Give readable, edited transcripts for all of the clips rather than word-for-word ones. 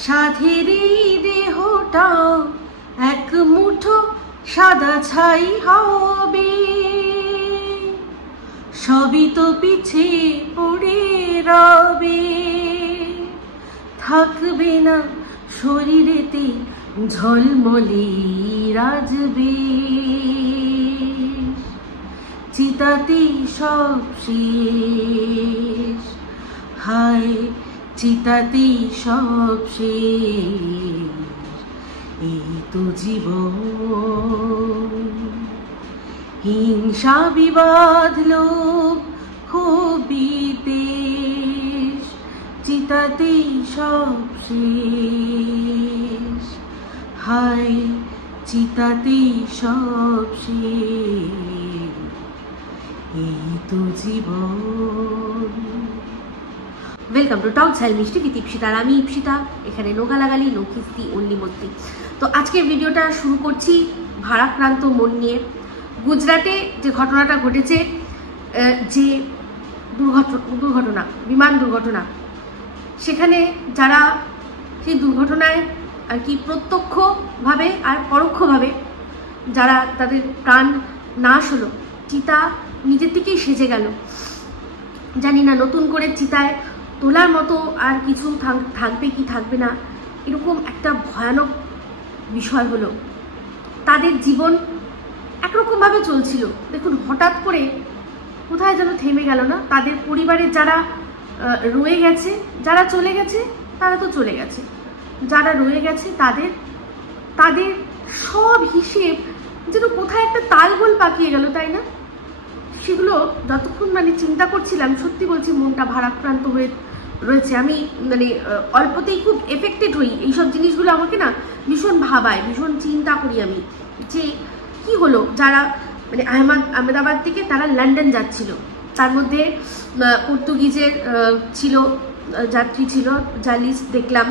সাধের এই দেহটাও এক মুঠো সাদা ছাই হবে, সবই তো পিছে পড়ে রবে, থাকবে না শরীরেতে ঝলমলে রাজবে, চিতাতেই সব শেষ, হায় চিতাতেই সব শেষ, এই তো জীবন। হিংসা বিবাদ লোভ ক্ষোভ বিদ্বেষ, চিতাতেই সব শেষ, হায় চিতাতেই সব শেষ, এই তো জীবন। ওয়েলকাম টু টক ঝাল মিষ্টি উইথ ইপসিতা। আর আমি ইপসিতা, এখানে নো গালাগালি নো কিস্তি অনলি মস্তি। তো আজকের ভিডিওটা শুরু করছি ভারাক্রান্ত মন নিয়ে। গুজরাটে যে ঘটনাটা ঘটেছে, যে দুর্ঘটনা বিমান দুর্ঘটনা, সেখানে যারা সেই দুর্ঘটনায় আর কি প্রত্যক্ষভাবে আর পরোক্ষভাবে যারা তাদের প্রাণ নাশ হলো, চিতা নিজের থেকেই সেজে গেল। জানি না নতুন করে চিতায় তোলার মতো আর কিছু থাকবে কি থাকবে না, এরকম একটা ভয়ানক বিষয় হলো। তাদের জীবন একরকমভাবে চলছিল, দেখুন হঠাৎ করে কোথায় যেন থেমে গেল না। তাদের পরিবারের যারা রয়ে গেছে, যারা চলে গেছে তারা তো চলে গেছে, যারা রয়ে গেছে তাদের সব হিসেব যেন কোথায় একটা তালগোল পাকিয়ে গেল, তাই না? সেগুলো যতক্ষণ চিন্তা করছিলাম, সত্যি বলছি মনটা ভারাক্রান্ত হয়ে রয়েছে। আমি অল্পতেই খুব এফেক্টেড হই, এইসব জিনিসগুলো আমাকে না ভীষণ ভাবায়, ভীষণ চিন্তা করি আমি যে কি হলো। যারা আহমেদাবাদ থেকে তারা লন্ডন যাচ্ছিল, তার মধ্যে পর্তুগিজের ছিল, যাত্রী ছিল, যা লিস্ট দেখলাম।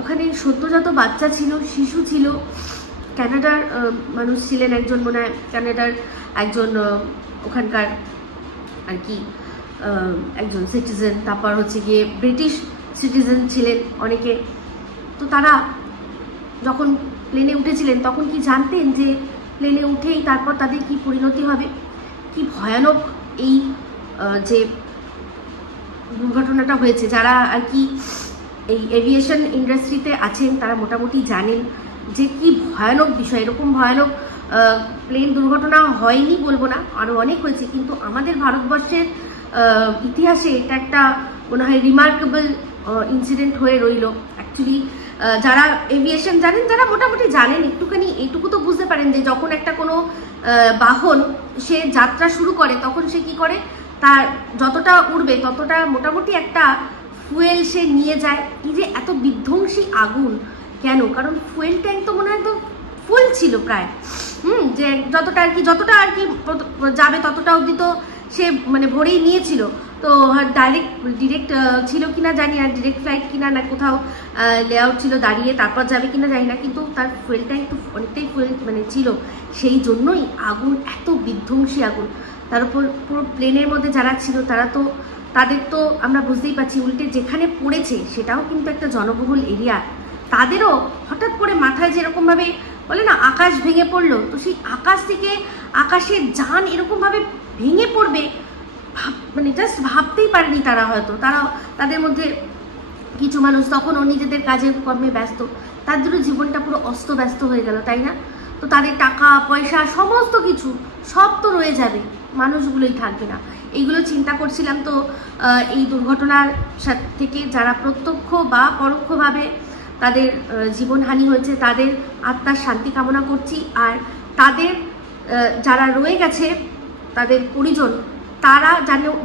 ওখানে সদ্যজাত বাচ্চা ছিল, শিশু ছিল, কানাডার মানুষ ছিলেন একজন, মনে হয় কানাডার একজন ওখানকার আর কি একজন সিটিজেন, তারপর হচ্ছে গিয়ে ব্রিটিশ সিটিজেন ছিলেন অনেকে। তো তারা যখন প্লেনে উঠেছিলেন তখন কি জানতেন যে প্লেনে উঠেই তারপর তাদের কি পরিণতি হবে? কি ভয়ানক এই যে দুর্ঘটনাটা হয়েছে। যারা আর কি এই এভিয়েশন ইন্ডাস্ট্রিতে আছেন তারা মোটামুটি জানেন যে কি ভয়ানক বিষয়। এরকম ভয়ানক প্লেন দুর্ঘটনা হয়নি বলবো না, আরও অনেক হয়েছে, কিন্তু আমাদের ভারতবর্ষের ইতিহাসে এটা একটা মনে হয় রিমার্কেবল ইনসিডেন্ট হয়ে রইল। অ্যাকচুয়ালি যারা এভিয়েশন জানেন, যারা মোটামুটি জানেন, একটুখানি এইটুকু তো বুঝতে পারেন যে যখন একটা কোনো বাহন সে যাত্রা শুরু করে তখন সে কি করে, তার যতটা উড়বে ততটা মোটামুটি একটা ফুয়েল সে নিয়ে যায়। এই যে এত বিধ্বংসী আগুন কেন? কারণ ফুয়েল ট্যাঙ্ক তো মনে হয় তো ফুল ছিল প্রায়, যে যতটা আর কি যাবে ততটা অবধি তো সে ভরেই নিয়েছিল। তো ডিরেক্ট ছিল কিনা জানি না, ডিরেক্ট ফ্লাইট কিনা না কোথাও লেআউট ছিল দাঁড়িয়ে তারপর যাবে কিনা জানি না, কিন্তু তার ফুয়েলটা একটু অনেকটাই ফুয়েল ছিল, সেই জন্যই আগুন, এত বিধ্বংসী আগুন। তার উপর পুরো প্লেনের মধ্যে যারা ছিল তাদের তো আমরা বুঝতেই পারছি, উল্টে যেখানে পড়েছে সেটাও কিন্তু একটা জনবহুল এরিয়া। তাদেরও হঠাৎ করে মাথায় যেরকমভাবে বলে না আকাশ ভেঙে পড়লো, তো সেই আকাশ থেকে আকাশের যান এরকমভাবে ভেঙে পড়বে জাস্ট ভাবতেই পারেনি তারা। হয়তো তাদের মধ্যে কিছু মানুষ তখনও নিজেদের কাজের কর্মে ব্যস্ত, তাদের জীবনটা পুরো অস্তব্যস্ত হয়ে গেল, তাই না? তো তাদের টাকা পয়সা সমস্ত কিছু সব তো রয়ে যাবে, মানুষগুলোই থাকবে না। এইগুলো চিন্তা করছিলাম। তো এই দুর্ঘটনার থেকে যারা প্রত্যক্ষ বা পরোক্ষভাবে তাদের জীবনহানি হয়েছে তাদের আত্মার শান্তি কামনা করছি। আর তাদের যারা রয়ে গেছে, তাদের পরিজন, তারা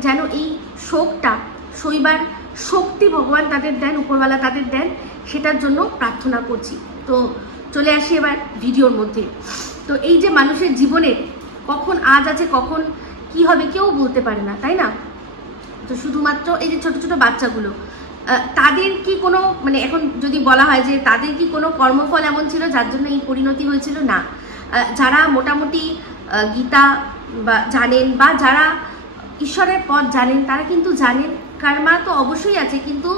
যেন এই শোকটা সইবার শক্তি ভগবান তাদের দেন, উপরওয়ালা তাদের দেন, সেটার জন্য প্রার্থনা করছি। তো চলে আসি এবার ভিডিওর মধ্যে। তো এই যে মানুষের জীবনে কখন আজ আছে কখন কি হবে কেউ বলতে পারে না, তাই না? তো শুধুমাত্র এই যে ছোট ছোট বাচ্চাগুলো, তাদের কি কোনো এখন যদি বলা হয় যে তাদের কি কোনো কর্মফল এমন ছিল যার জন্য এই পরিণতি হয়েছিল? না। যারা মোটামুটি গীতা বা জানেন বা যারা ঈশ্বরের পথ জানেন তারা কিন্তু জানেন কর্মা তো অবশ্যই আছে, কিন্তু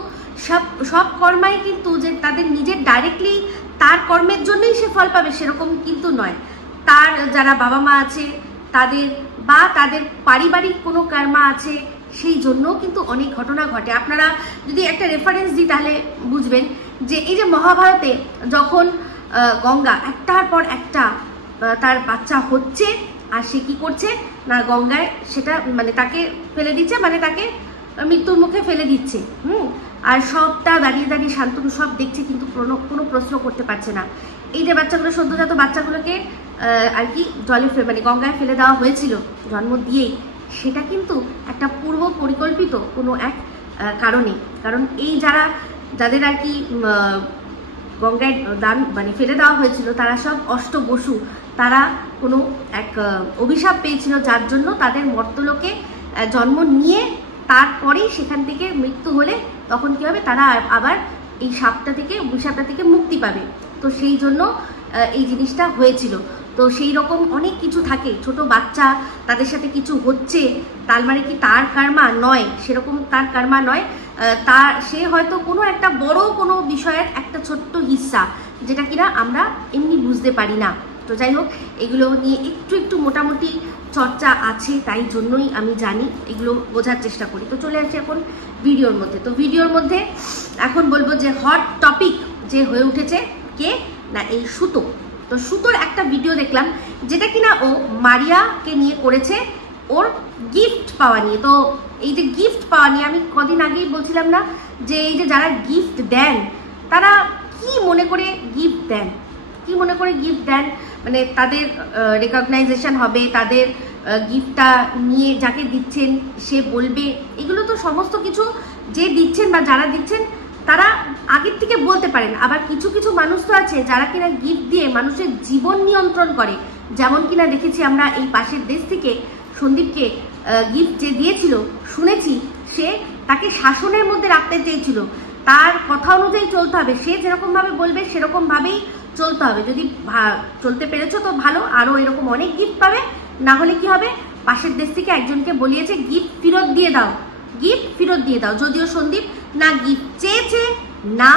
সব সব কর্মাই কিন্তু যে তাদের নিজের ডাইরেক্টলি তার কর্মের জন্যই সে ফল পাবে সেরকম কিন্তু নয়। তার যারা বাবা মা আছে তাদের বা তাদের পারিবারিক কোনো কর্মা আছে সেই জন্য কিন্তু অনেক ঘটনা ঘটে। আপনারা যদি একটা রেফারেন্স দিই তাহলে বুঝবেন যে এই যে মহাভারতে যখন গঙ্গা একটার পর একটা তার বাচ্চা হচ্ছে আর সে কি করছে না গঙ্গায় সেটা মানে তাকে ফেলে দিচ্ছে, মানে তাকে মৃত্যুর মুখে ফেলে দিচ্ছে। আর সবটা দাঁড়িয়ে দাঁড়িয়ে শান্তনু সব দেখছে কিন্তু কোনো প্রশ্ন করতে পারছে না। এই যে বাচ্চাগুলো সদ্যজাত বাচ্চাগুলোকে আর কি জলে মানে গঙ্গায় ফেলে দেওয়া হয়েছিল জন্ম দিয়েই, সেটা কিন্তু একটা পূর্ব পরিকল্পিত কোনো এক কারণে। কারণ এই যাদের আর কি গঙ্গায় দান মানে ফেলে দেওয়া হয়েছিল তারা সব অষ্টবসু, তারা কোনো এক অভিশাপ পেয়েছিল যার জন্য তাদের মর্তলোকে জন্ম নিয়ে তারপরেই সেখান থেকে মৃত্যু হলে তখন কি হবে, তারা আবার এই অভিশাপটা থেকে মুক্তি পাবে। তো সেই জন্য এই জিনিসটা হয়েছিল। তো সেই রকম অনেক কিছু থাকে, ছোট বাচ্চা তাদের সাথে কিছু হচ্ছে তার মানে কি তার কর্মা নয়, সেরকম তার কর্মা নয়, সে হয়তো কোনো একটা বড় কোনো বিষয়ের একটা ছোট্ট হিস্সা যেটা কিনা আমরা এমনি বুঝতে পারি না। তো যাই হোক, এগুলো নিয়ে একটু মোটামুটি চর্চা আছে, তাই জন্যই আমি জানি, এগুলো বোঝার চেষ্টা করি। তো চলে আসছি এখন ভিডিওর মধ্যে। তো ভিডিওর মধ্যে এখন বলবো যে হট টপিক যে হয়ে উঠেছে কে না এই সুতো। তো সুতোর একটা ভিডিও দেখলাম যেটা কিনা ও মারিয়াকে নিয়ে করেছে ওর গিফট পাওয়া নিয়ে। তো এই যে গিফট পাওয়া নিয়ে আমি কদিন আগেই বলছিলাম না যে এই যে যারা গিফট দেন তারা কি মনে করে গিফট দেন, মানে তাদের রেকগনাইজেশন হবে, তাদের গিফটটা নিয়ে যাকে দিচ্ছেন সে বলবে, এগুলো তো সমস্ত কিছু যে দিচ্ছেন বা যারা দিচ্ছেন তারা আগের থেকে বলতে পারেন। আবার কিছু মানুষ তো আছে যারা কিনা গিফট দিয়ে মানুষের জীবন নিয়ন্ত্রণ করে, যেমন কিনা দেখেছি আমরা এই পাশের দেশ থেকে সন্দীপকে গিফট যে দিয়েছিল শুনেছি সে তাকে শাসনের মধ্যে রাখতে চেয়েছিল, তার কথা অনুযায়ী চলতে হবে, সে যেরকম ভাবে বলবে সেরকম ভাবেই চলতে হবে। যদি চলতে পেরেছো তো ভালো, আরো এরকম অনেক গিফট পাবে, না হলে কি হবে পাশের দেশ থেকে একজনকে বলিয়েছে গিফট ফেরত দিয়ে দাও। যদিও সন্দীপ না গিফট চেয়েছে না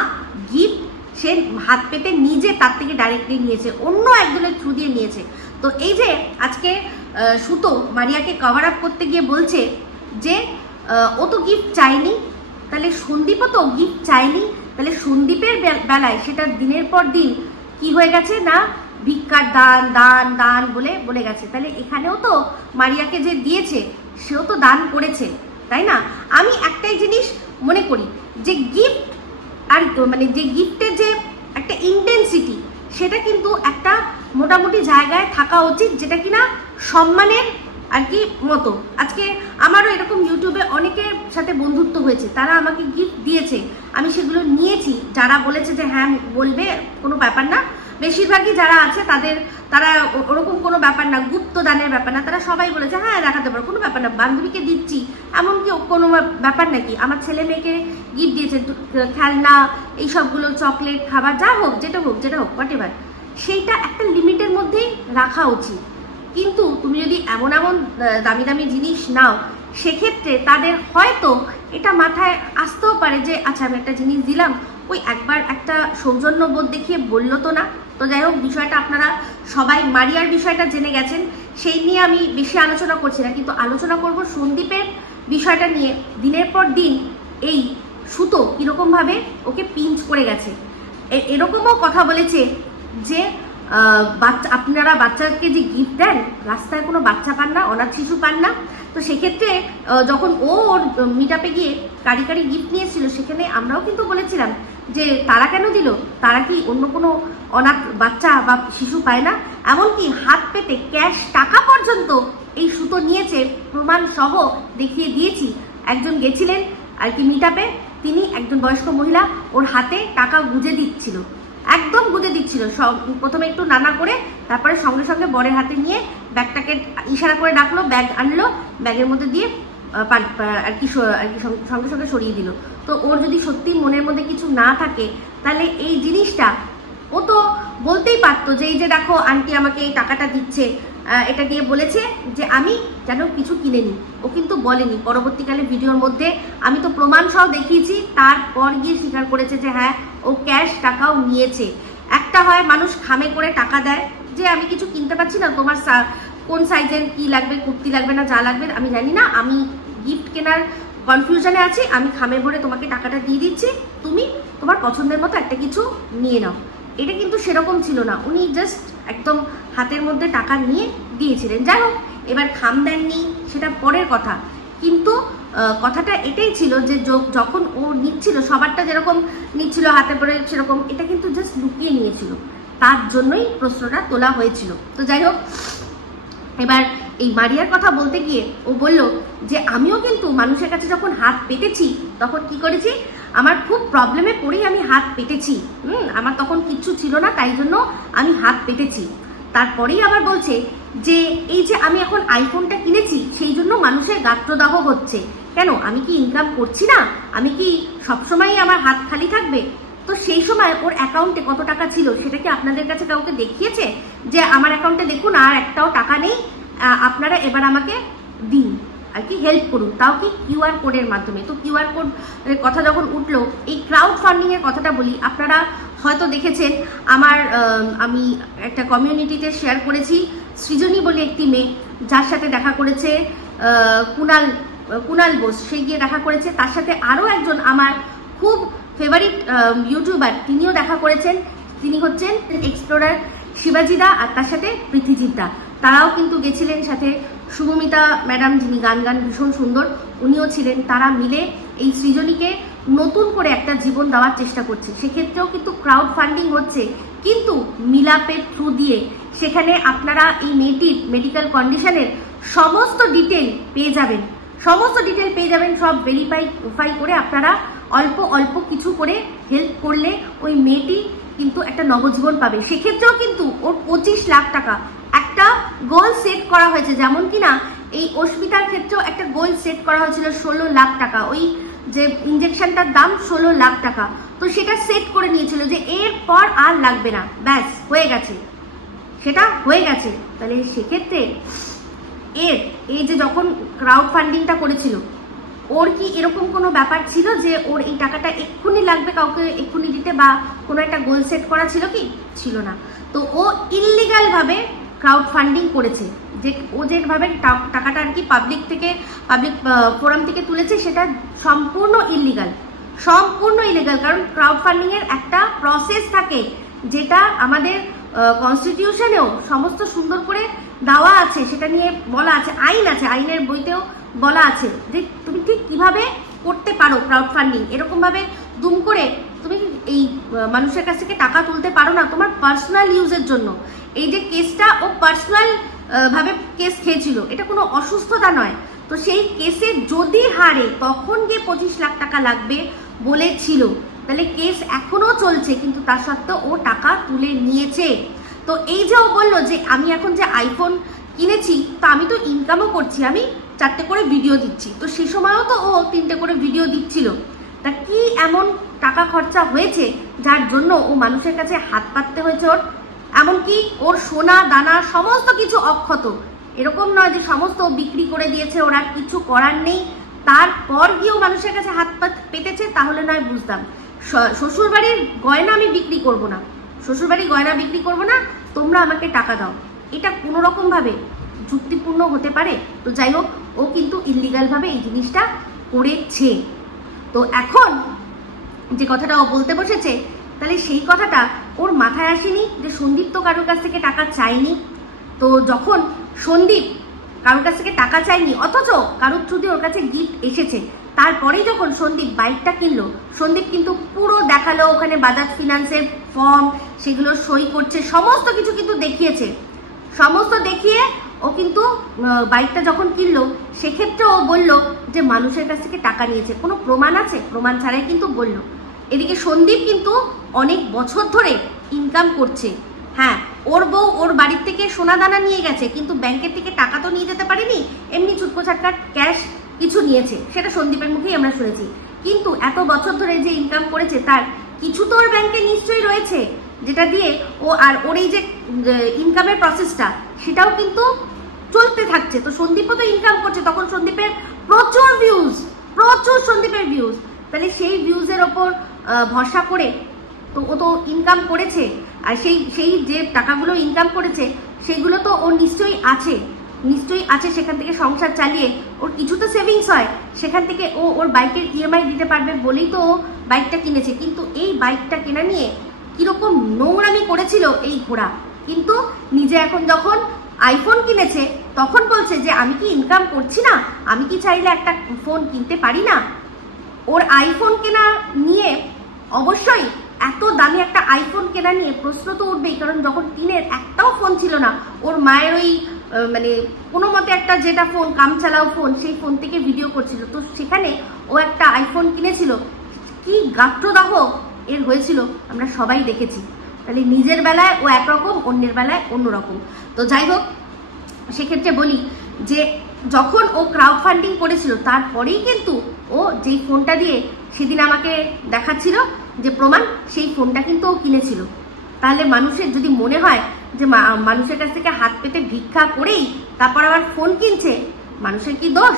গিফট সে হাত পেতে নিজে তার থেকে ডাইরেক্টলি নিয়েছে, অন্য একজনের থ্রু দিয়ে নিয়েছে। তো এই যে আজকে সুতো মারিয়াকে কভার আপ করতে গিয়ে বলছে যে ও তো গিফট চায়নি, তাহলে সন্দীপও তো গিফট চায়নি, তাহলে সন্দীপের বেলায় সেটা দিনের পর দিন কি হয়ে গেছে না ভিক্ষার দান বলে গেছে। তাহলে এখানেও তো মারিয়াকে যে দিয়েছে সেও তো দান করেছে, তাই না? আমি একটাই জিনিস মনে করি যে গিফট আর মানে যে গিফটের যে একটা ইন্টেন্সিটি সেটা কিন্তু একটা মোটামুটি জায়গায় থাকা উচিত, যেটা কিনা সম্মানের আর কি মতো। আজকে আমারও এরকম ইউটিউবে অনেকের সাথে বন্ধুত্ব হয়েছে, তারা আমাকে গিফট দিয়েছে, আমি সেগুলো নিয়েছি। যারা বলেছে যে হ্যাঁ বলবে কোনো ব্যাপার না, বেশিরভাগই যারা আছে তারা ওরকম কোনো ব্যাপার না, গুপ্ত দানের ব্যাপার না, তারা সবাই বলেছে হ্যাঁ দেখাতে পারো, কোনো ব্যাপার না, বান্ধবীকে দিচ্ছি এমনকি কোনো ব্যাপার নাকি, আমার ছেলে মেয়েকে গিফট দিয়েছে খেলনা এই সবগুলো চকলেট খাবার যা হোক যেটা হোক হোয়াট এভার, সেইটা একটা লিমিটের মধ্যেই রাখা উচিত। কিন্তু তুমি যদি এমন দামি জিনিস নাও সেক্ষেত্রে তাদের হয়তো এটা মাথায় আসতেও পারে যে আচ্ছা আমি একটা জিনিস দিলাম, ওই একবার একটা সৌজন্য বোধ দেখিয়ে বললো তো না। তো যাই হোক, বিষয়টা আপনারা সবাই মারিয়ার বিষয়টা জেনে গেছেন, সেই নিয়ে আমি বেশি আলোচনা করছি না, কিন্তু আলোচনা করব সন্দীপের বিষয়টা নিয়ে। দিনের পর দিন এই সুতো কিরকম ভাবে ওকে পিঞ্চ করে গেছে, এরকমও কথা বলেছে যে আপনারা বাচ্চাকে যে গিফট দেন, রাস্তায় কোনো বাচ্চা পান না, অনাথ শিশু পান না। তো সেক্ষেত্রে যখন ওর মিট আপে গিয়ে কারি গিফট নিয়েছিল সেখানে আমরাও কিন্তু বলেছিলাম যে তারা কেন দিল, তারা কি অন্য কোনো অনাথ বাচ্চা বা শিশু পায় না? এমনকি হাত পেতে ক্যাশ টাকা পর্যন্ত এই সুতো নিয়েছে, প্রমাণ সহ দেখিয়ে দিয়েছি। একজন গেছিলেন আর কি মিট আপে, তিনি একজন বয়স্ক মহিলা, ওর হাতে টাকা গুঁজে দিচ্ছিল, একদম গুঁজে দিচ্ছিল, প্রথমে একটু নানা করে, তারপরে সঙ্গে সঙ্গে বরের হাতে নিয়ে ব্যাগটাকে ইশারা করে ডাকলো, ব্যাগ আনলো, ব্যাগের মধ্যে দিয়ে আর কি সঙ্গে সঙ্গে সরিয়ে দিল। তো ওর যদি সত্যি মনের মধ্যে কিছু না থাকে তাহলে এই জিনিসটা ও তো বলতেই পারতো যে এই যে দেখো আন্টি আমাকে এই টাকাটা দিচ্ছে, এটা দিয়ে বলেছে যে আমি যেন কিছু কিনেনি। ও কিন্তু বলেনি, পরবর্তীকালে ভিডিওর মধ্যে আমি তো প্রমাণ সহ দেখিয়েছি, তারপর গিয়ে স্বীকার করেছে যে হ্যাঁ ও ক্যাশ টাকাও নিয়েছে। একটা হয় মানুষ খামে করে টাকা দেয় যে আমি কিছু কিনতে পারছি না, তোমার কোন সাইজের কি লাগবে, কুর্তি লাগবে না যা লাগবে আমি জানি না, আমি গিফট কেনার কনফিউশনে আছি, আমি খামে ভরে তোমাকে টাকাটা দিয়ে দিচ্ছি, তুমি তোমার পছন্দের মতো একটা কিছু নিয়ে নাও। এটা কিন্তু সেরকম ছিল না, উনি জাস্ট একদম হাতের মধ্যে টাকা নিয়ে দিয়েছিলেন। যাই হোক, এবার খাম দেননি সেটা পরের কথা, কিন্তু কথাটা এটাই ছিল যে যখন ও নিচ্ছিল, সবারটা যেরকম নিচ্ছিল হাতে পরে সেরকম, এটা কিন্তু জাস্ট লুকিয়ে নিয়েছিল, তার জন্যই প্রশ্নটা তোলা হয়েছিল। তো যাই হোক, এবার এই মারিয়ার কথা বলতে গিয়ে ও বলল যে আমিও কিন্তু মানুষের কাছে যখন হাত পেতেছি তখন কি করেছি, আমার খুব প্রবলেমে পড়েই আমি হাত পেতেছি, আমার তখন কিচ্ছু ছিল না, তাই জন্য আমি হাত পেতেছি। তারপরেই আবার বলছে যে এই যে আমি এখন আইফোনটা কিনেছি সেই জন্য মানুষের গাত্রদাহ হচ্ছে, কেন আমি কি ইনকাম করছি না, আমি কি সবসময় আমার হাত খালি থাকবে? তো সেই সময় ওর অ্যাকাউন্টে কত টাকা ছিল সেটা কি আপনাদের কাছে কাউকে দেখিয়েছে যে আমার অ্যাকাউন্টে দেখুন আর একটাও টাকা নেই, আপনারা এবার আমাকে দিন আর কি, হেল্প করুন, তাও কি কিউআর কোডের মাধ্যমে? তো কিউআর কোড কথা যখন উঠলো, এই ক্রাউড ফান্ডিং এর কথাটা বলি, আপনারা হয়তো দেখেছেন আমি একটা কমিউনিটিতে শেয়ার করেছি, সৃজনী বলে একটি মেয়ে যার সাথে দেখা করেছে কুনাল বোস, সে গিয়ে দেখা করেছে, তার সাথে আরও একজন আমার খুব ফেভারিট ইউটিউবার, তিনিও দেখা করেছেন, তিনি হচ্ছেন এক্সপ্লোরার শিবাজিদা, আর তার সাথে পৃথিজিৎদা, তারাও কিন্তু গেছিলেন, সাথে শুভমিতা ম্যাডাম যিনি গান ভীষণ সুন্দর উনিও ছিলেন। তারা মিলে এই সৃজনীকে নতুন করে একটা জীবন দেওয়ার চেষ্টা করছে, সেক্ষেত্রেও কিন্তু ক্রাউড ফান্ডিং হচ্ছে, কিন্তু মিলাপের থ্রু দিয়ে। সেখানে আপনারা এই মেয়েটির মেডিকেল কন্ডিশনের সমস্ত ডিটেল পেয়ে যাবেন, সব ভেরিফাই করে আপনারা অল্প অল্প কিছু করে হেল্প করলে ওই মেয়েটি কিন্তু একটা নবজীবন পাবে। সেক্ষেত্রেও কিন্তু ওর 25 লাখ টাকা একটা গোল সেট করা হয়েছে, যেমন কিনা এই অস্মিতার ক্ষেত্রেও একটা গোল সেট করা হয়েছিল 16 লাখ টাকা, ওই যে ইঞ্জেকশনটার দাম 16 লাখ টাকা। তো সেটা সেট করে নিয়েছিল যে এরপর আর লাগবে না, ব্যাস হয়ে গেছে, সেটা হয়ে গেছে। তাহলে সেক্ষেত্রে এই যে যখন ক্রাউড ফান্ডিংটা করেছিল, ওর কি এরকম কোনো ব্যাপার ছিল যে ওর এই টাকাটা এক্ষুনি লাগবে, কাউকে এক্ষুনি দিতে, বা কোনো একটা গোল সেট করা ছিল কি? ছিল না। তো ও ইললিগাল ভাবে ক্রাউড ফান্ডিং করেছে, যে ও যেভাবে টাকাটা আর কি পাবলিক ফোরাম থেকে তুলেছে সেটা সম্পূর্ণ ইললিগাল, কারণ ক্রাউড ফান্ডিং এর একটা প্রসেস থাকে, যেটা আমাদের কনস্টিটিউশনেও সমস্ত সুন্দর করে দেওয়া আছে, সেটা নিয়ে বলা আছে, আইনের বইতেও বলা আছে যে তুমি ঠিক কিভাবে করতে পারো ক্রাউড ফান্ডিং। এরকম ভাবে দুম করে তুমি এই মানুষের কাছ থেকে টাকা তুলতে পারো না তোমার পার্সোনাল ইউজের জন্য। এই যে কেসটা ও পার্সোনাল ভাবে কেস খেয়েছিল, এটা কোনো অসুস্থতা নয়। তো সেই কেসে যদি হারে তখন গিয়ে 25 লাখ টাকা লাগবে বলেছিল, তাহলে কেস এখনো চলছে, কিন্তু তার সত্ত্বেও ও টাকা তুলে নিয়েছে। তো এই যে ও বললো যে আমি এখন যে আইফোন কিনেছি, তো আমি তো ইনকামও করছি, আমি 4টে করে ভিডিও দিচ্ছি, তো সে সময়ও তো ও 3টে করে ভিডিও দিচ্ছিল। তা কি এমন টাকা খরচা হয়েছে যার জন্য ও মানুষের কাছে হাত পাততে হয়েছে ওর? এমনকি ওর সোনা দানা সমস্ত কিছু অক্ষত, এরকম নয় যে সমস্ত বিক্রি করে দিয়েছে, ওর আর কিছু করার নেই, তারপর গিয়েও মানুষের কাছে হাত পেতেছে, তাহলে নয় বুঝতাম। শ্বশুরবাড়ির গয়না আমি বিক্রি করব না, শ্বশুরবাড়ির গয়না বিক্রি করব না, তোমরা আমাকে টাকা দাও, এটা কোনো রকম ভাবে যুক্তিপূর্ণ হতে পারে? তো যাই হোক, ও কিন্তু ইললিগাল ভাবে এই জিনিসটা করেছে। তো এখন যে কথাটা ও বলতে বসেছে, তাহলে সেই কথাটা ওর মাথায় আসেনি যে সন্দীপ তো কারোর কাছ থেকে টাকা চায়নি। তো যখন সন্দীপ কারোর কাছ থেকে টাকা চায়নি, অথচ কারোর থ্রুতে ওর কাছে গিফট এসেছে, তারপরেই যখন সন্দীপ বাইকটা কিনলো, সন্দীপ কিন্তু পুরো দেখালো, ওখানে বাজাজ ফিনান্সের ফর্ম, সেগুলো সই করছে, সমস্ত কিছু কিন্তু দেখিয়েছে, সমস্ত দেখিয়ে ও কিন্তু বাইকটা যখন কিনলো সেক্ষেত্রে ও বললো যে মানুষের কাছ থেকে টাকা নিয়েছে। কোনো প্রমাণ আছে? প্রমাণ ছাড়াই কিন্তু বললো। এদিকে সন্দীপ কিন্তু অনেক বছর ধরে ইনকাম করছে। হ্যাঁ, ওর বউ ওর বাড়ির থেকে সোনা দানা নিয়ে গেছে, কিন্তু ব্যাংকের থেকে টাকা তো নিয়ে যেতে পারেনি, এমনি ছুটকো ছাটকা ক্যাশ কিছু নিয়েছে, সেটা সন্দীপের মুখেই আমরা শুনেছি। কিন্তু এত বছর ধরে যে ইনকাম করেছে তার কিছু তো ওর ব্যাংকে নিশ্চয়ই রয়েছে, যেটা দিয়ে ও, আর ওর এই যে ইনকামের প্রসেসটা সেটাও কিন্তু চলতে থাকছে। তো সন্দীপও তো ইনকাম করছে, তখন সন্দীপের প্রচুর ভিউজ, প্রচুর সন্দীপের ভিউজ, তাহলে সেই ভিউজের ওপর ভরসা করে তো ও তো ইনকাম করেছে, আর সেই যে টাকাগুলো ইনকাম করেছে সেগুলো তো ওর নিশ্চয়ই আছে, সেখান থেকে সংসার চালিয়ে ওর কিছু তো সেভিংস হয়, সেখান থেকে ও ওর বাইকের ইএমআই দিতে পারবে বলেই তো ও বাইকটা কিনেছে। কিন্তু এই বাইকটা কেনা নিয়ে কিরকম নোংরামি করেছিল এই ঘোড়া, কিন্তু নিজে এখন যখন আইফোন কিনেছে তখন বলছে যে আমি কি ইনকাম করছি না, আমি কি চাইলে একটা ফোন কিনতে পারি না। ওর আইফোন কেনা নিয়ে অবশ্যই এত দামি একটা আইফোন কেনা নিয়ে প্রশ্ন তো উঠবেই, কারণ যখন টিনের একটাও ফোন ছিল না, ওর মায়ের ওই মানে কোনো মতে একটা যেটা ফোন কাম চালাও ফোন, সেই ফোন থেকে ভিডিও করছিল, তো সেখানে ও একটা আইফোন কিনেছিল, কি গাত্রদাহ এর হয়েছিল আমরা সবাই দেখেছি। তাহলে নিজের বেলায় ও একরকম, অন্যের বেলায় অন্যরকম। তো যাই হোক, সেক্ষেত্রে বলি যে যখন ও ক্রাউড ফান্ডিং করেছিল তারপরেই কিন্তু ও যেই ফোনটা দিয়ে সেদিন আমাকে দেখাচ্ছিল যে প্রমাণ, সেই ফোনটা কিন্তু ও কিনেছিল। তাহলে মানুষের যদি মনে হয় যে মানুষের কাছ থেকে হাত পেতে ভিক্ষা করেই তারপর আবার ফোন কিনছে, মানুষের কি দোষ?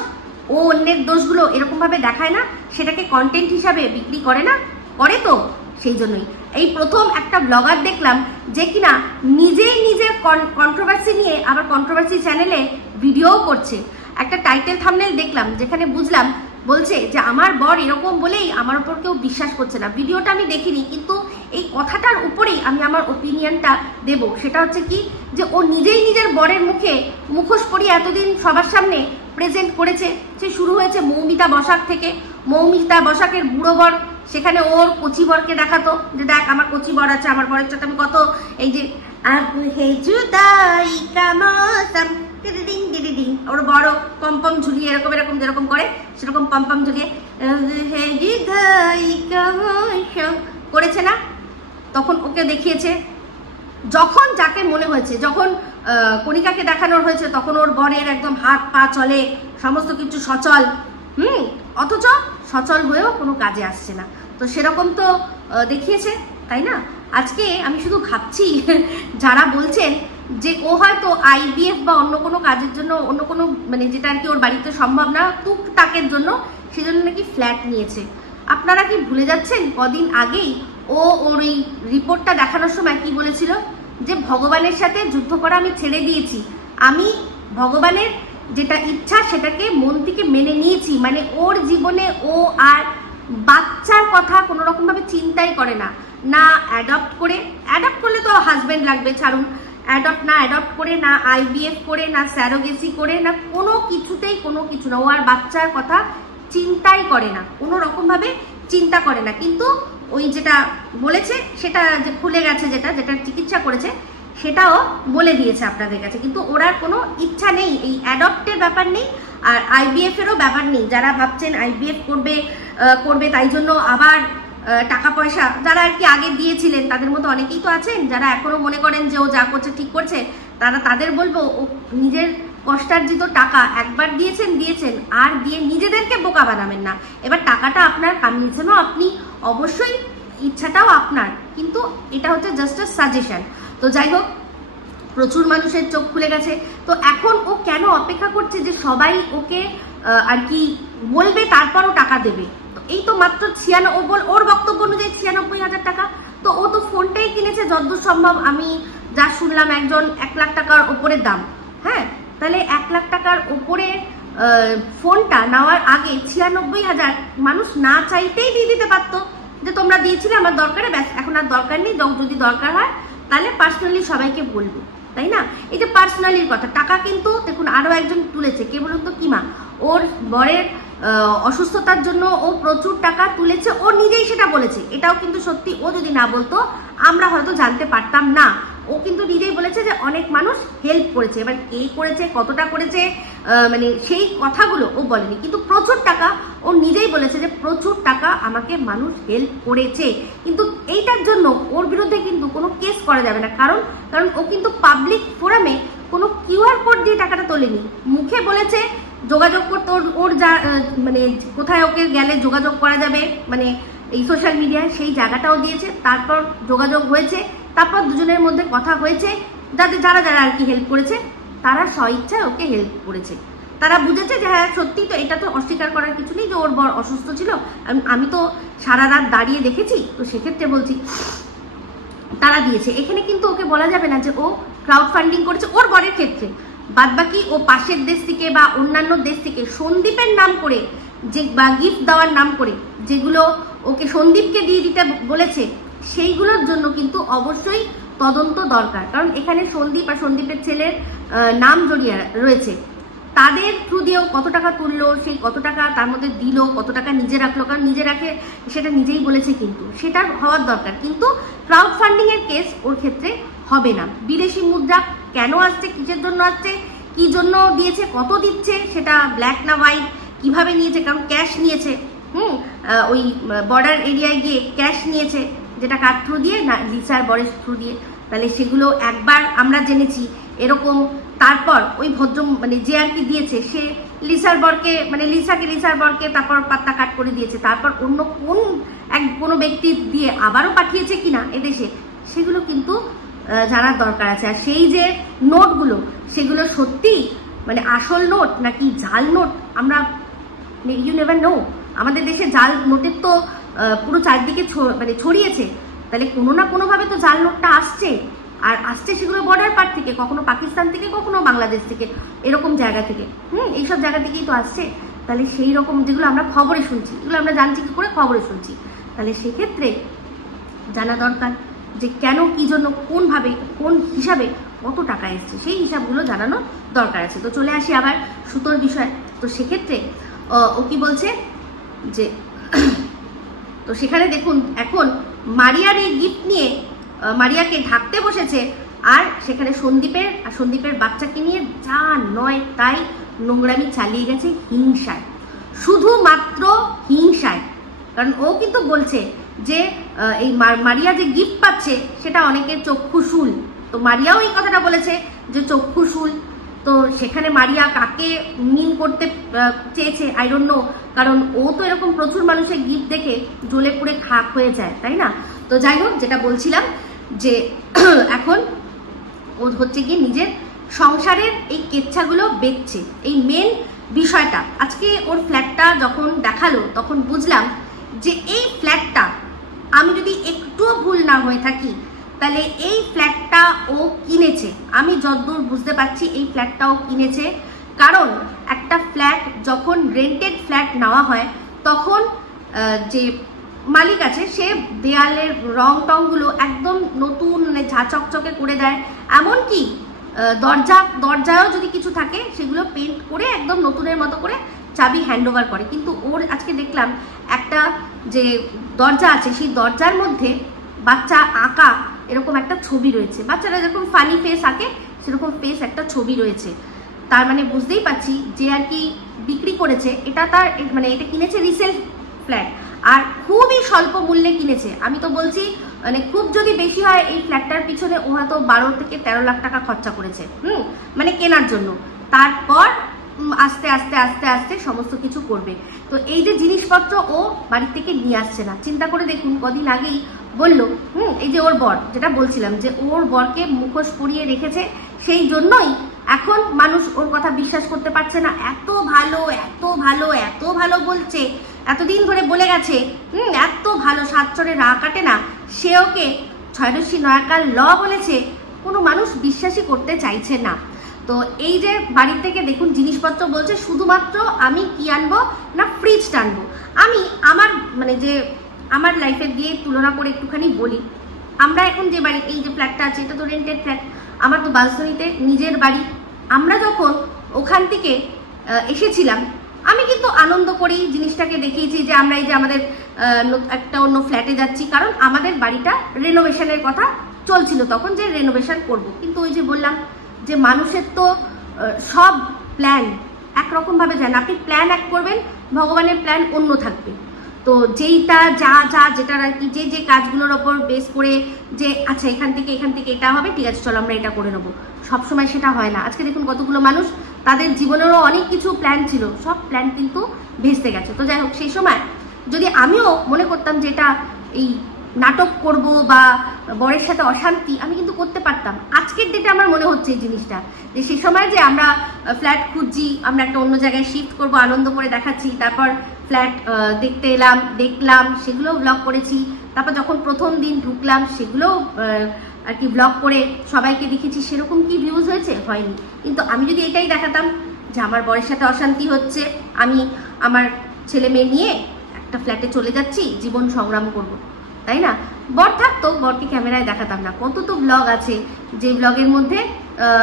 ও অন্যের দোষগুলো এরকমভাবে দেখায় না, সেটাকে কন্টেন্ট হিসাবে বিক্রি করে না, করে তো। সেই জন্যই এই প্রথম একটা ব্লগার দেখলাম যে কিনা নিজেই নিজের কন্ট্রোভার্সি নিয়ে আবার কন্ট্রোভার্সি চ্যানেলে ভিডিও করছে। একটা টাইটেল থাম্বনেল দেখলাম যেখানে বুঝলাম বলছে যে আমার বর এরকম বলেই আমার উপর কেউ বিশ্বাস করছে না। ভিডিওটা আমি দেখিনি, কিন্তু এই কথাটার উপরেই আমি আমার ওপিনিয়নটা দেব। সেটা হচ্ছে কি, যে ও নিজেই নিজের বরের মুখে মুখোশ পরিয়ে এতদিন সবার সামনে প্রেজেন্ট করেছে। সে শুরু হয়েছে মৌমিতা বসাক থেকে, মৌমিতা বসাকের বুড়ো বর সেখানে ওর কচি বরকে দেখাতো যে দেখ আমার কচি বর আছে, আমার বরের সাথে আমি কত এই যে ওর বড় পম্পম ঝুলিয়ে এরকম এরকম যেরকম করে সেরকম পম্পম ঝুলিয়ে করেছে না, তখন ওকে দেখিয়েছে। যখন যাকে মনে হয়েছে, যখন কণিকাকে দেখানোর হয়েছে তখন ওর বরের একদম হাত পা চলে, সমস্ত কিছু সচল, অথচ সচল হয়েও কোনো কাজে আসছে না। তো সেরকম তো দেখিয়েছে, তাই না? আজকে আমি শুধু ভাবছি যারা বলছেন যে ও হয়তো আইভিএফ বা অন্য কোনো কাজের জন্য, অন্য কোনো মানে যেটা আর কি ওর বাড়িতে সম্ভব না টুকটাকের জন্য, সেজন্য নাকি ফ্ল্যাট নিয়েছে। আপনারা কি ভুলে যাচ্ছেন কদিন আগেই ও ওর এই রিপোর্টটা দেখানোর সময় কি বলেছিল, যে ভগবানের সাথে যুদ্ধ করা আমি ছেড়ে দিয়েছি, আমি ভগবানের যেটা ইচ্ছা সেটাকে মন থেকে মেনে নিয়েছি। মানে ওর জীবনে ও আর বাচ্চার কথা কোনো রকম ভাবে চিন্তাই করে না, না অ্যাডপ্ট করলে তো হাজবেন্ড লাগবে, ছাড়ুন, অ্যাডপ্ট করে না আইভিএফ করে না স্যারোগেসি করে না, কোনো কিছুতেই কোনো কিছু না, ও আর বাচ্চার কথা চিন্তাই করে না, কোনো রকম ভাবে চিন্তা করে না। কিন্তু ওই যেটা বলেছে সেটা যে খুলে গেছে, যেটা চিকিৎসা করেছে সেটাও বলে দিয়েছে আপনাদের কাছে, কিন্তু ওর আর কোনো ইচ্ছা নেই, এই অ্যাডপ্টের ব্যাপার নেই আর আইভিএফ এরও ব্যাপার নেই। যারা ভাবছেন আইভিএফ করবে তাই জন্য আবার টাকা পয়সা যারা আর কি আগে দিয়েছিলেন, তাদের মধ্যে অনেকেই তো আছেন যারা এখনো মনে করেন যে ও যা করছে ঠিক করছে, তাদের বলবো ও নিজের কষ্টার্জিত টাকা একবার দিয়েছেন, আর দিয়ে নিজেদেরকে বোকা বানাবেন না। এবার টাকাটা আপনার কামিয়েছেনও আপনি, অবশ্যই ইচ্ছাটাও আপনার, কিন্তু এটা হচ্ছে জাস্ট আ সাজেশন। তো যাই হোক, প্রচুর মানুষের চোখ খুলে গেছে। তো এখন ও কেন অপেক্ষা করছে যে সবাই ওকে আর কি বলবে তারপরও টাকা দেবে? তো এই তো মাত্র 96, ওর বক্তব্য অনুযায়ী 96,000 টাকা। তো ও তো ফোনটাই কিনেছে যতদূর সম্ভব, আমি যা শুনলাম একজন 1 লাখ টাকার ওপরে দাম। হ্যাঁ, তাহলে 1 লাখ টাকার ওপরে ফোনটা নেওয়ার আগে 96,000 মানুষ না চাইতেই দিয়ে দিতে পারতো, যে তোমরা দিয়েছিলে আমার দরকারে, ব্যাস এখন আর দরকার নেই, যদি দরকার হয় তাহলে পার্সোনালি সবাইকে বলবো, তাই না? এই যে পার্সোনালির কথা, টাকা কিন্তু দেখুন আরো একজন তুলেছে, কে বলুন তো, কিমা। ওর বরের অসুস্থতার জন্য ও প্রচুর টাকা তুলেছে, ও নিজেই সেটা বলেছে, এটাও কিন্তু সত্যি। ও যদি না বলতো আমরা হয়তো জানতে পারতাম না। ও কিন্তু নিজেই বলেছে যে অনেক মানুষ হেল্প করেছে, এবার কে করেছে, কতটা করেছে, মানে সেই কথাগুলো ও বলেনি, কিন্তু প্রচুর টাকা ও নিজেই বলেছে যে প্রচুর টাকা আমাকে মানুষ হেল্প করেছে। কিন্তু এইটার জন্য ওর বিরুদ্ধে কিন্তু কোনো কেস করা যাবে না, কারণ ও কিন্তু পাবলিক ফোরামে কোনো কিউআর কোড দিয়ে টাকাটা তোলেনি, মুখে বলেছে যোগাযোগ করতে, ওর যা মানে কোথায় ওকে গেলে যোগাযোগ করা যাবে, মানে এই সোশ্যাল মিডিয়ায় সেই জায়গাটাও দিয়েছে, তারপর যোগাযোগ হয়েছে, তারপর দুজনের মধ্যে কথা হয়েছে, যারা যারা আর কি হেল্প করেছে তারা স্বইচ্ছায় ওকে হেল্প করেছে। তারা বুঝেছে যে হ্যাঁ সত্যি তো, এটা তো অস্বীকার করার কিছু নেই যে ওর বর অসুস্থ ছিল, আমি তো সারা রাত দাঁড়িয়ে দেখেছি, তো সেক্ষেত্রে বলছি তারা দিয়েছে। এখানে কিন্তু ওকে বলা যাবে না যে ও ক্রাউড ফান্ডিং করেছে ওর বরের ক্ষেত্রে। বাদবাকি ও পাশের দেশ থেকে বা অন্যান্য দেশ থেকে সন্দীপের নাম করে যে বা গিফট দেওয়ার নাম করে যেগুলো ওকে সন্দীপকে দিয়ে দিতে বলেছে, সেইগুলোর জন্য কিন্তু অবশ্যই তদন্ত দরকার। কারণ এখানে সন্দীপ আর সন্দীপের ছেলের নাম জড়িয়ে রয়েছে। তাদের থ্রু দিয়েও কত টাকা তুললো, সেই কত টাকা তার মধ্যে দিল, কত টাকা নিজে রাখলো, কারণ নিজে রাখে সেটা নিজেই বলেছে, কিন্তু সেটার হওয়ার দরকার। কিন্তু ক্রাউড ফান্ডিং এর কেস ওর ক্ষেত্রে হবে না। বিদেশি মুদ্রা কেন আসছে, কিসের জন্য আসছে, কি জন্য দিয়েছে, কত দিচ্ছে, সেটা ব্ল্যাক না হোয়াইট, কিভাবে নিয়েছে, কারণ ক্যাশ নিয়েছে, ওই বর্ডার এরিয়ায় গিয়ে ক্যাশ নিয়েছে, যেটা কার থ্রু দিয়ে না, লিসার বরের থ্রু দিয়ে। তাহলে সেগুলো একবার আমরা জেনেছি এরকম, তারপর ওই ভদ্র মানে যে আর কি দিয়েছে সে লিসার বরকে মানে লিসার বরকে তারপর পাত্তা কাট করে দিয়েছে, তারপর অন্য কোনো ব্যক্তি দিয়ে আবারও পাঠিয়েছে কিনা এদেশে, সেগুলো কিন্তু জানার দরকার আছে। আর সেই যে নোটগুলো, সেগুলো সত্যি মানে আসল নোট নাকি জাল নোট, আমরা ইউ নেভার নো। আমাদের দেশে জাল নোটের তো পুরো চারদিকে মানে ছড়িয়েছে, তাহলে কোনো না কোনোভাবে তো জাল নোটটা আসছে। আর আসছে সেগুলো বর্ডার পার থেকে, কখনো পাকিস্তান থেকে, কখনো বাংলাদেশ থেকে, এরকম জায়গা থেকে, এইসব জায়গা থেকেই তো আসছে। তাহলে সেই রকম যেগুলো আমরা খবরে শুনছি, এগুলো আমরা জানছি কি করে, খবরে শুনছি। তাহলে সেক্ষেত্রে জানা দরকার যে কেন, কি জন্য, কোনভাবে, কোন হিসাবে কত টাকা এসছে, সেই হিসাবগুলো জানানো দরকার আছে। তো চলে আসি আবার সুতোর বিষয়। তো সেক্ষেত্রে ও কি বলছে যে তো সেখানে দেখুন এখন মারিয়ার এই গিফট নিয়ে মারিয়াকে ঢাকতে বসেছে, আর সেখানে সন্দীপের বাচ্চাকে নিয়ে যা নয় তাই নোংরামি চালিয়ে গেছে হিংসায়, শুধুমাত্র হিংসায়। কারণ ও কিন্তু বলছে যে এই মারিয়া যে গিফট পাচ্ছে সেটা অনেকের চক্ষুশূল। তো মারিয়াও এই কথাটা বলেছে যে চক্ষুশূল। তো সেখানে মারিয়া কাকে মিন করতে চেয়েছে আই ডোন্ট নো, কারণ ও তো এরকম প্রচুর মানুষের গিফট দেখে জ্বলে পুড়ে খাক হয়ে যায়, তাই না? তো যাই হোক, যেটা বলছিলাম যে এখন ও হচ্ছে গিয়ে নিজের সংসারের এই কেচ্ছাগুলো বেচছে, এই মেন বিষয়টা। আজকে ওর ফ্ল্যাটটা যখন দেখালো তখন বুঝলাম যে এই ফ্ল্যাটটা, আমি যদি একটুও ভুল না হয়ে থাকি, তাহলে এই ফ্ল্যাটটা ও কিনেছে। আমি যতদূর বুঝতে পারছি এই ফ্ল্যাটটাও কিনেছে, কারণ একটা ফ্ল্যাট যখন রেন্টেড ফ্ল্যাট নেওয়া হয় তখন যে মালিক আছে সে দেয়ালের রং টংগুলো একদম নতুন ঝাঁচকচকে করে দেয়, এমনকি দরজায়ও যদি কিছু থাকে সেগুলো পেন্ট করে একদম নতুনের মতো করে চাবি হ্যান্ডওভার করে। কিন্তু ওর আজকে দেখলাম একটা যে দরজা আছে সেই দরজার মধ্যে বাচ্চা আঁকা এরকম একটা ছবি রয়েছে, বাচ্চারা যেরকম ফানি ফেস আঁকে সেরকম ফেস একটা ছবি রয়েছে। তার মানে বুঝতেই পারছি যে আর কি বিক্রি করেছে, এটা তার মানে এটা কিনেছে রিসেল ফ্ল্যাট, আর খুবই স্বল্প মূল্যে কিনেছে। আমি তো বলছি মানে খুব যদি বেশি হয় এই ফ্ল্যাটটার পিছনে ও হয়তো 12 থেকে 13 লাখ টাকা খরচা করেছে মানে কেনার জন্য। তারপর আস্তে আস্তে আস্তে আস্তে সমস্ত কিছু করবে। তো এই যে জিনিসপত্র ও বাড়ি থেকে নিয়ে আসছে না, চিন্তা করে দেখুন। কদিন আগেই বললো এই যে ওর বর, যেটা বলছিলাম যে ওর বরকে মুখোশ পরিয়ে রেখেছে, সেই জন্যই এখন মানুষ ওর কথা বিশ্বাস করতে পারছে না। এত ভালো এত ভালো এত ভালো বলছে, এতদিন ধরে বলে গেছে এত ভালো, সাতচরে রা কাটে না, সে ওকে ছয়রশ্মি নয়াকার ল বলেছে, কোনো মানুষ বিশ্বাসই করতে চাইছে না। তো এই যে বাড়ি থেকে দেখুন জিনিসপত্র বলছে, শুধুমাত্র আমি কি আনবো না ফ্রিজ টানবো। আমি আমার মানে যে আমার লাইফের দিয়ে তুলনা করে একটুখানি বলি, আমরা এখন যে বাড়ি এই যে ফ্ল্যাটটা আছে এটা তো রেন্টেড ফ্ল্যাট, আমার তো বালসনিতে নিজের বাড়ি। আমরা যখন ওখান থেকে এসেছিলাম আমি কিন্তু আনন্দ করেই জিনিসটাকে দেখিয়েছি যে আমরা এই যে আমাদের একটা অন্য ফ্ল্যাটে যাচ্ছি, কারণ আমাদের বাড়িটা রেনোভেশনের কথা চলছিল তখন, যে রেনোভেশন করব। কিন্তু ওই যে বললাম যে মানুষের তো সব প্ল্যান একরকম ভাবে যায় না, আপনি প্ল্যান এক করবেন, ভগবানের প্ল্যান অন্য থাকবে। তো যেইটা যেটার আর কি যে কাজগুলোর ওপর বেস করে যে আচ্ছা এখান থেকে এটা হবে, ঠিক আছে চলো আমরা এটা করে নেবো, সবসময় সেটা হয় না। আজকে দেখুন কতগুলো মানুষ, তাদের জীবনেরও অনেক কিছু প্ল্যান ছিল, সব প্ল্যান কিন্তু ভেস্তে গেছে। তো যাই হোক, সেই সময় যদি আমিও মনে করতাম যে এটা এই নাটক করব বা বরের সাথে অশান্তি আমি কিন্তু করতে পারতাম। আজকের ডেটে আমার মনে হচ্ছে এই জিনিসটা, যে সে সময় যে আমরা ফ্ল্যাট খুঁজছি, আমরা একটা অন্য জায়গায় শিফট করব, আনন্দ করে দেখাচ্ছি, তারপর ফ্ল্যাট দেখতে এলাম, দেখলাম, সেগুলো ব্লগ করেছি, তারপর যখন প্রথম দিন ঢুকলাম সেগুলো আর কি ব্লগ করে সবাইকে দেখেছি, সেরকম কি ভিউজ হয়েছে? হয়নি। কিন্তু আমি যদি এটাই দেখাতাম যে আমার বরের সাথে অশান্তি হচ্ছে, আমি আমার ছেলে মেয়ে নিয়ে একটা ফ্ল্যাটে চলে যাচ্ছি, জীবন সংগ্রাম করব, তাই না? বর থাকতো, বরকে ক্যামেরায় দেখাতাম না। কত তো ব্লগ আছে যে ব্লগের মধ্যে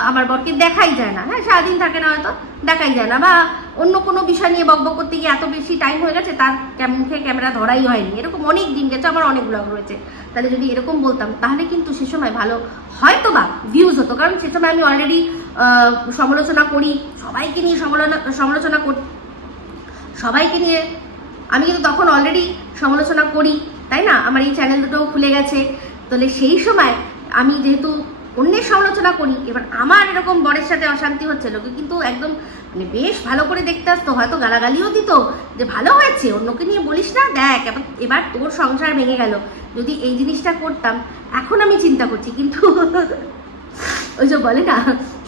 আমার বরকে দেখাই যায় না। হ্যাঁ, সারাদিন থাকে না, হয়তো দেখাই যায় না, বা অন্য কোনো বিষয় নিয়ে বকবক করতে গিয়ে এত বেশি টাইম হয়ে গেছে তার মুখে ক্যামেরা ধরাই হয়নি, এরকম অনেক দিন গেছে, আমার অনেক ব্লগ রয়েছে। তাহলে যদি এরকম বলতাম তাহলে কিন্তু সে সময় ভালো হয়তো বা ভিউজ হতো, কারণ সে সময় আমি অলরেডি সমালোচনা করি, সবাইকে নিয়ে সমালোচনা করি, সবাইকে নিয়ে আমি কিন্তু তখন অলরেডি সমালোচনা করি, তাই না? আমার এই চ্যানেল দুটোও খুলে গেছে। তাহলে সেই সময় আমি যেহেতু অন্যের সমালোচনা করি, এবার আমার এরকম বরের সাথে অশান্তি হচ্ছে, লোকে কিন্তু একদম মানে বেশ ভালো করে দেখতে আসতো, হয়তো গালাগালিও দিত যে ভালো হয়েছে, অন্যকে নিয়ে বলিস না, দেখ এবার তোর সংসার ভেঙে গেল। যদি এই জিনিসটা করতাম, এখন আমি চিন্তা করছি, কিন্তু ওই যে বলে না,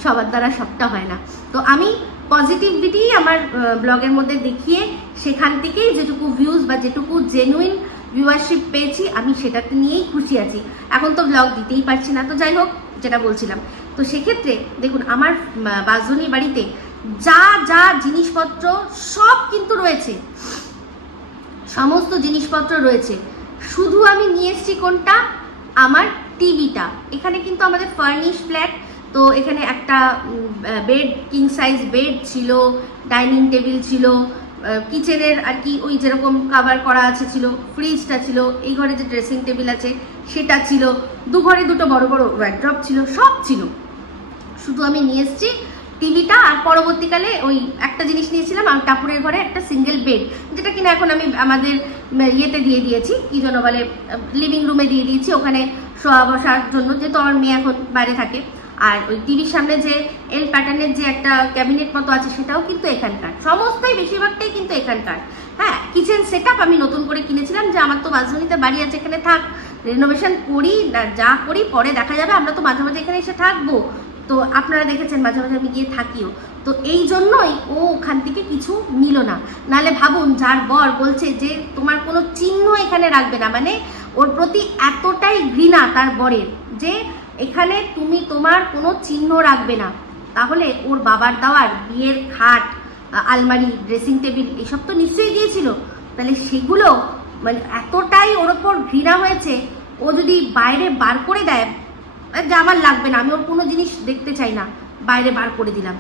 সবার দ্বারা সবটা হয় না। তো আমি পজিটিভিটি আমার ব্লগের মধ্যে দেখিয়ে সেখান থেকেই যেটুকু ভিউজ বা যেটুকু জেনুইন ভিউয়ারশিপ পেয়েছি, আমি সেটাতে নিয়েই খুশি আছি। এখন তো ব্লগ দিতেই পারছি না, তো যাই হোক, যেটা বলছিলাম, তো সেক্ষেত্রে দেখুন আমার বাসজনীর বাড়িতে যা যা জিনিসপত্র সব কিন্তু রয়েছে, সমস্ত জিনিসপত্র রয়েছে। শুধু আমি নিয়ে এসেছি কোনটা? আমার টিভিটা। এখানে কিন্তু আমাদের ফার্নিশ ফ্ল্যাট, তো এখানে একটা বেড, কিং সাইজ বেড ছিল, ডাইনিং টেবিল ছিল, কিচেনের আর কি ওই যেরকম কাভার করা আছে ছিল, ফ্রিজটা ছিল, এই ঘরে যে ড্রেসিং টেবিল আছে সেটা ছিল, দু ঘরে দুটো বড় বড় ওয়ার্ড্রপ ছিল, সব ছিল। শুধু আমি নিয়ে এসেছি টিভিটা, আর পরবর্তীকালে ওই একটা জিনিস নিয়েছিলাম, আমি টাপুরের ঘরে একটা সিঙ্গেল বেড, যেটা কিনা এখন আমি আমাদের ইয়েতে দিয়ে দিয়েছি, কি যেন বলে, লিভিং রুমে দিয়ে দিয়েছি, ওখানে শোয়া বসার জন্য, যেহেতু আমার মেয়ে এখন বাইরে থাকে। আর ওই টিভির সামনে যে এল প্যাটার্নের যে একটা ক্যাবিনেট মতো আছে, সেটাও কিন্তু এখানকার, সমস্তই বেশিরভাগটাই কিন্তু এখানকার। হ্যাঁ, কিচেন সেট আপ আমি নতুন করে কিনেছিলাম, যে আমার তো বাসজনীতে বাড়ি আছে, এখানে থাক, রেনোভেশন করি যা করি পরে দেখা যাবে, আমরা তো মাঝে মাঝে এখানে এসে থাকবো, তো আপনারা দেখেছেন মাঝে মাঝে আমি গিয়ে থাকিও। তো এই জন্যই ও ওখান থেকে কিছু নিল না। নালে ভাবুন, যার বর বলছে যে তোমার কোনো চিহ্ন এখানে রাখবে না, মানে ওর প্রতি এতটাই ঘৃণা তার বরের, যে এখানে তুমি তোমার কোনো চিহ্ন রাখবে না, তাহলে ওর বাবার দেওয়ার বিয়ের খাট, আলমারি, ড্রেসিং টেবিল এসব তো নিশ্চয়ই দিয়েছিল। তাহলে সেগুলো মানে এতটাই ওর ওপর ঘৃণা হয়েছে, ও যদি বাইরে বার করে দেয়, যে আমার লাগবে না, আমি ওর কোনো জিনিস দেখতে চাই না, বাইরে বার করে দিলাম,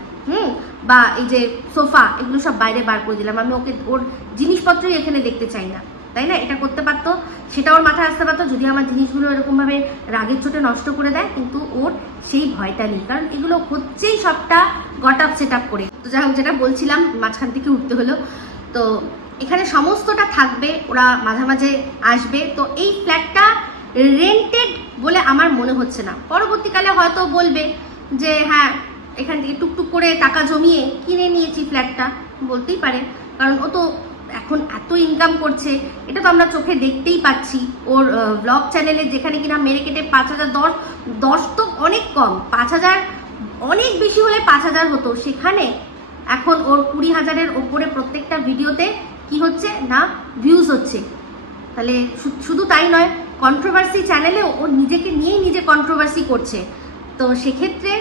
বা এই যে সোফা, এগুলো সব বাইরে বার করে দিলাম, আমি ওকে ওর জিনিসপত্রই এখানে দেখতে চাই না, তাই না? এটা করতে পারতো, সেটা ওর মাথায় আসতে পারতো, যদি আমার জিনিসগুলো এরকমভাবে রাগের চোটে নষ্ট করে দেয়। কিন্তু ওর সেই ভয়টা নেই, কারণ এগুলো হচ্ছেই সবটা গট আপ সেট আপ করে। তো যাই হোক, যেটা বলছিলাম, মাঝখান থেকে উঠতে হলো। তো এখানে সমস্তটা থাকবে, ওরা মাঝে মাঝে আসবে। তো এই ফ্ল্যাটটা রেন্টেড বলে আমার মনে হচ্ছে না। পরবর্তীকালে হয়তো বলবে যে হ্যাঁ, এখান থেকে টুকটুক করে টাকা জমিয়ে কিনে নিয়েছি ফ্ল্যাটটা, বলতেই পারে, কারণ ও তো এখন এত ইনকাম করছে, এটা তো আমরা চোখে দেখতেই পাচ্ছি। ওর ব্লগ চ্যানেলে যেখানে কিনা মেরে কেটে 5,000, 10 তো অনেক কম, 5,000 অনেক বেশি হলে 5,000 হতো, সেখানে এখন ওর 20,000-এর ওপরে প্রত্যেকটা ভিডিওতে কি হচ্ছে না, ভিউজ হচ্ছে। তাহলে শুধু তাই নয়, কন্ট্রোভার্সি চ্যানেলেও ও নিজেকে নিয়েই নিজে কন্ট্রোভার্সি করছে। তো সেক্ষেত্রে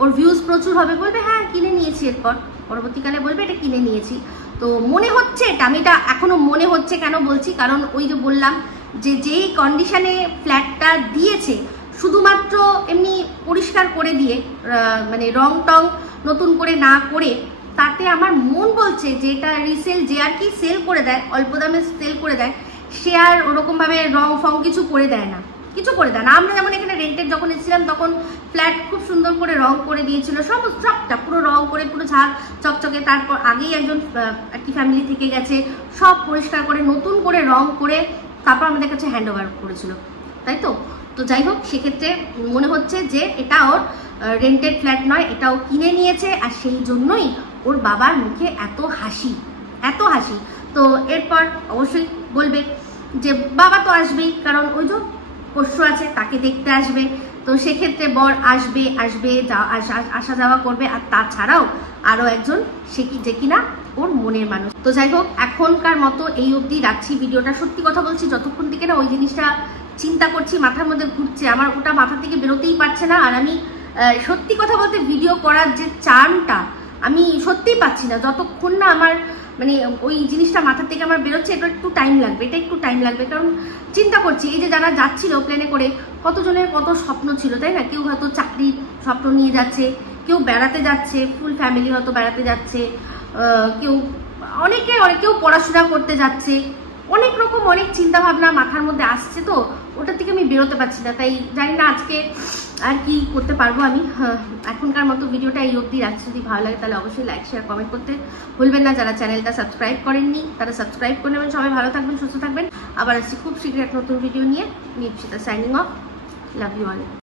ওর ভিউজ প্রচুর হবে, বলবে হ্যাঁ কিনে নিয়েছি, এরপর পরবর্তীকালে বলবে এটা কিনে নিয়েছি। তো মনে হচ্ছে, আমি এটা এখনো মনে হচ্ছে, কেন বলছি, কারণ ওই যে বললাম যে যেই কন্ডিশনে ফ্ল্যাটটা দিয়েছে, শুধুমাত্র এমনি পরিষ্কার করে দিয়ে, মানে রং টং নতুন করে না করে, তাতে আমার মন বলছে যে এটা রিসেল, যে আর কি সেল করে দেয়, অল্প দামে সেল করে দেয়, সে আর ওরকমভাবে রং ফং কিছু করে দেয় না, আমরা যেমন এখানে রেন্টেড যখন এসেছিলাম, তখন ফ্ল্যাট খুব সুন্দর করে রং করে দিয়েছিল, সবটা পুরো রং করে, পুরো ঝাড় চকচকে। তারপর আগেই একজন একটি ফ্যামিলি থেকে গেছে, সব পরিষ্কার করে নতুন করে রং করে তারপর আমাদের কাছে হ্যান্ড ওভার করেছিল, তাই তো? তো যাই হোক, সেক্ষেত্রে মনে হচ্ছে যে এটা ওর রেন্টেড ফ্ল্যাট নয়, এটাও কিনে নিয়েছে, আর সেই জন্যই ওর বাবার মুখে এত হাসি। তো এরপর অবশ্যই বলবে যে বাবা তো আসবেই, কারণ ওই যে পোষ্য আছে তাকে দেখতে আসবে, তো সেক্ষেত্রে বর আসবে আসা যাওয়া করবে। আর তাছাড়াও আরো একজন সে কি যে কিনা ওর মনের মানুষ। তো যাই হোক, এখনকার মতো এই অবধি রাখছি ভিডিওটা। সত্যি কথা বলছি, যতক্ষণ থেকে না ওই জিনিসটা চিন্তা করছি মাথার মধ্যে ঘুরছে, আমার ওটা মাথা থেকে বেরোতেই পারছে না। আর আমি সত্যি কথা বলতে ভিডিও করার যে চানটা আমি সত্যিই পাচ্ছি না, যতক্ষণ না আমার মানে ওই জিনিসটা মাথা থেকে আমার বেরোচ্ছে। এটা একটু টাইম লাগবে, কারণ চিন্তা করছি এই যে যারা যাচ্ছিল প্লেনে করে, কতজনের কত স্বপ্ন ছিল, তাই না? কেউ হয়তো চাকরির স্বপ্ন নিয়ে যাচ্ছে, কেউ বেড়াতে যাচ্ছে, ফুল ফ্যামিলি হয়তো বেড়াতে যাচ্ছে, কেউ পড়াশোনা করতে যাচ্ছে, অনেক রকম অনেক চিন্তা ভাবনা মাথার মধ্যে আসছে। তো ওটা থেকে আমি বেরোতে পারছি না, তাই জানি না আজকে আর কি করতে পারবো আমি। এখনকার মতো ভিডিওটা এই অবধি রাখছি। যদি ভালো লাগে তাহলে অবশ্যই লাইক শেয়ার কমেন্ট করতে ভুলবেন না। যারা চ্যানেলটা সাবস্ক্রাইব করেননি তারা সাবস্ক্রাইব করে নেবেন। সবাই ভালো থাকবেন, সুস্থ থাকবেন। আবার আসছি খুব শীঘ্রই এক নতুন ভিডিও নিয়ে। Nipsita signing off. Love you all.